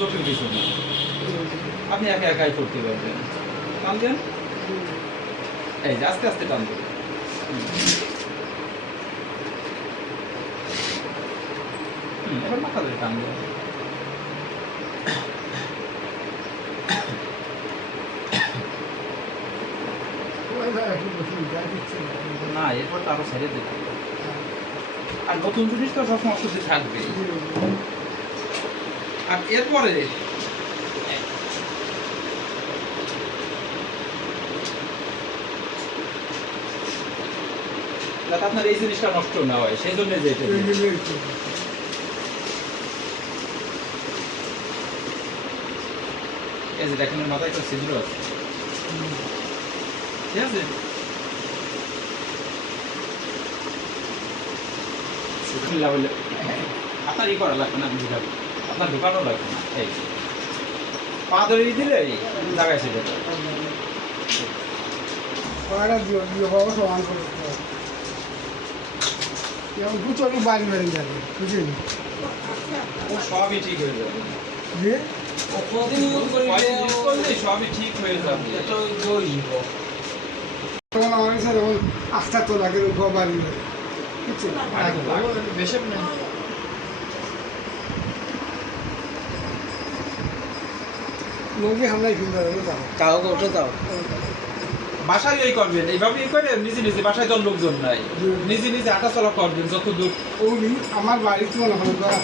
জটিল কিছু না, আপনি একা একাই করতে পারবেন। টান দেন, এই যে আস্তে আস্তে টান দেবেন। এবার মাথা ধরে টান দেবেন। না, এরপর তো আরো ছেড়ে দেবেন। আর নতুন জিনিস তো সবসময় অস্বস্তি থাকবে। আর এরপরে যাতে আপনার এই জিনিসটা নষ্ট না হয় সেই জন্য যে এটা দিয়ে। এই যে দেখেন মাথায় একটা ছিদ্র আছে, ঠিক আছে? আপনার ই করা লাগবে না, আমি ঢুকাবো, আপনার ঢুকানো লাগবে না। এই পা ধরে দিলে এই জায়গায় সেটা বাড়ি বাড়ি যাবে বুঝলি ও সবই ঠিক হয়ে যাবে। যে সবই ঠিক হয়ে যাবে। তখন আমার কাছে তখন আস্থা তো লাগে বাড়ি বাড়ি বুঝছেন বেশি না, নদী হামলায় কিনতে হবে যাও তাও ওটা দাও বাসায় এই করবেন, এইভাবে এই করে নিজে নিজে, বাসায় তো লোকজন নাই, নিজে নিজে হাঁটা চলা করবেন যত দূর। ওই আমার বাড়িতে মনে হয়